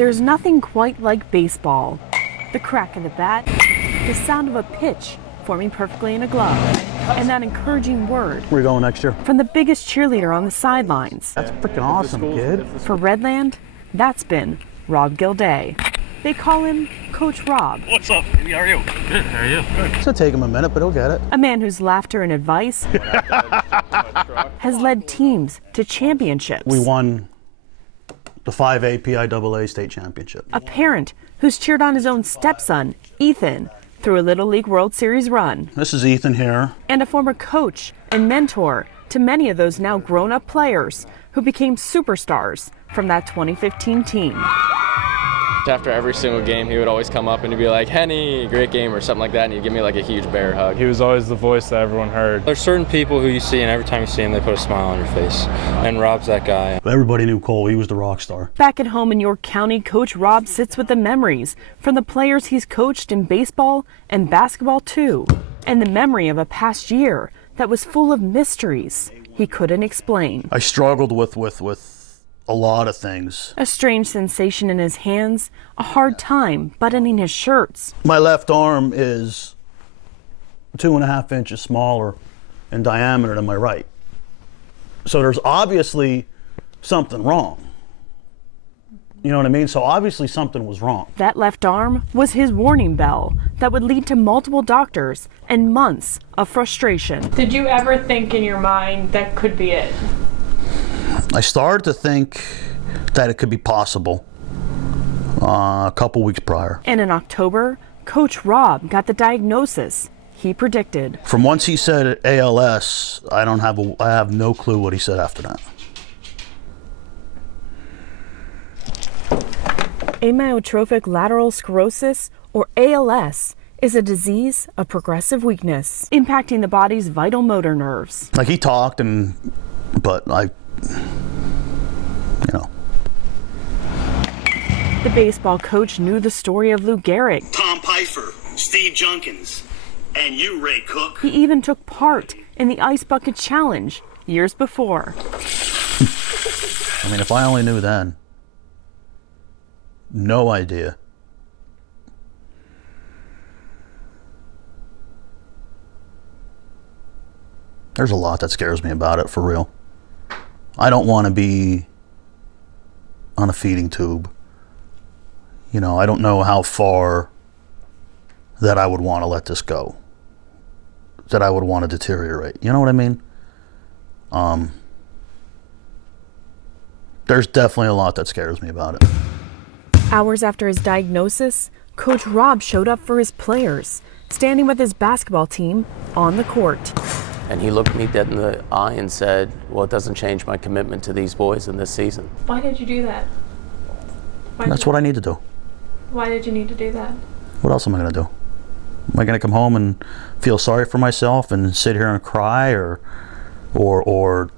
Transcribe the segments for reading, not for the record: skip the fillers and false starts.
There's nothing quite like baseball. The crack of the bat, the sound of a pitch forming perfectly in a glove, and that encouraging word Where are you going next year? from the biggest cheerleader on the sidelines. That's freaking awesome, kid. For Redland, that's been Rob Gilday. They call him Coach Rob. What's up, baby? How are you? Good. How are you? Good. It's gonna take him a minute, but he'll get it. A man whose laughter and advice has led teams to championships. We won the 5A PIAA state championship. A parent who's cheered on his own stepson, Ethan, through a Little League World Series run. This is Ethan here. And a former coach and mentor to many of those now grown-up players who became superstars from that 2015 team. After every single game, he would always come up and he'd be like, "Henny, great game," or something like that, and he'd give me like a huge bear hug. He was always the voice that everyone heard. There's certain people who you see, and every time you see them, they put a smile on your face. And Rob's that guy. Everybody knew Cole. He was the rock star. Back at home in York County, Coach Rob sits with the memories from the players he's coached in baseball and basketball too, and the memory of a past year that was full of mysteries he couldn't explain. I struggled with a lot of things. A strange sensation in his hands, a hard time buttoning his shirts. My left arm is 2.5 inches smaller in diameter than my right. So there's obviously something wrong. You know what I mean? So obviously something was wrong. That left arm was his warning bell that would lead to multiple doctors and months of frustration. Did you ever think in your mind that could be it? I started to think that it could be possible a couple weeks prior. And in October, Coach Rob got the diagnosis he predicted. From once he said ALS, I have no clue what he said after that. Amyotrophic lateral sclerosis, or ALS, is a disease of progressive weakness, impacting the body's vital motor nerves. Like he talked, but The baseball coach knew the story of Lou Gehrig. Tom Pfeiffer, Steve Junkins, and you, Ray Cook. He even took part in the Ice Bucket Challenge years before. I mean, if I only knew then. No idea. There's a lot that scares me about it, for real. I don't want to be on a feeding tube. You know, I don't know how far that I would want to let this go, that I would want to deteriorate. You know what I mean? There's definitely a lot that scares me about it. Hours after his diagnosis, Coach Rob showed up for his players, standing with his basketball team on the court. And he looked me dead in the eye and said, "Well, it doesn't change my commitment to these boys in this season." Why did you do that? That's what I need to do. Why did you need to do that? What else am I going to do? Am I going to come home and feel sorry for myself and sit here and cry, or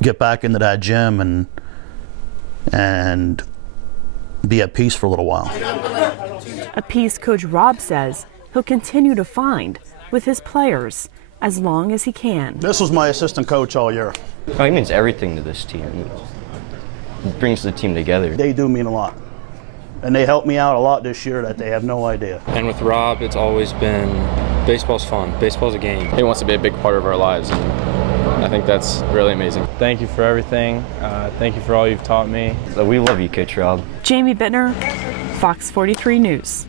get back into that gym and be at peace for a little while? A peace Coach Rob says he'll continue to find with his players as long as he can. This was my assistant coach all year. He means everything to this team. He brings the team together. They do mean a lot. And they helped me out a lot this year that they have no idea. And with Rob, it's always been, baseball's fun. Baseball's a game. He wants to be a big part of our lives, and I think that's really amazing. Thank you for everything. Thank you for all you've taught me. We love you, Coach Rob. Jamie Bittner, Fox 43 News.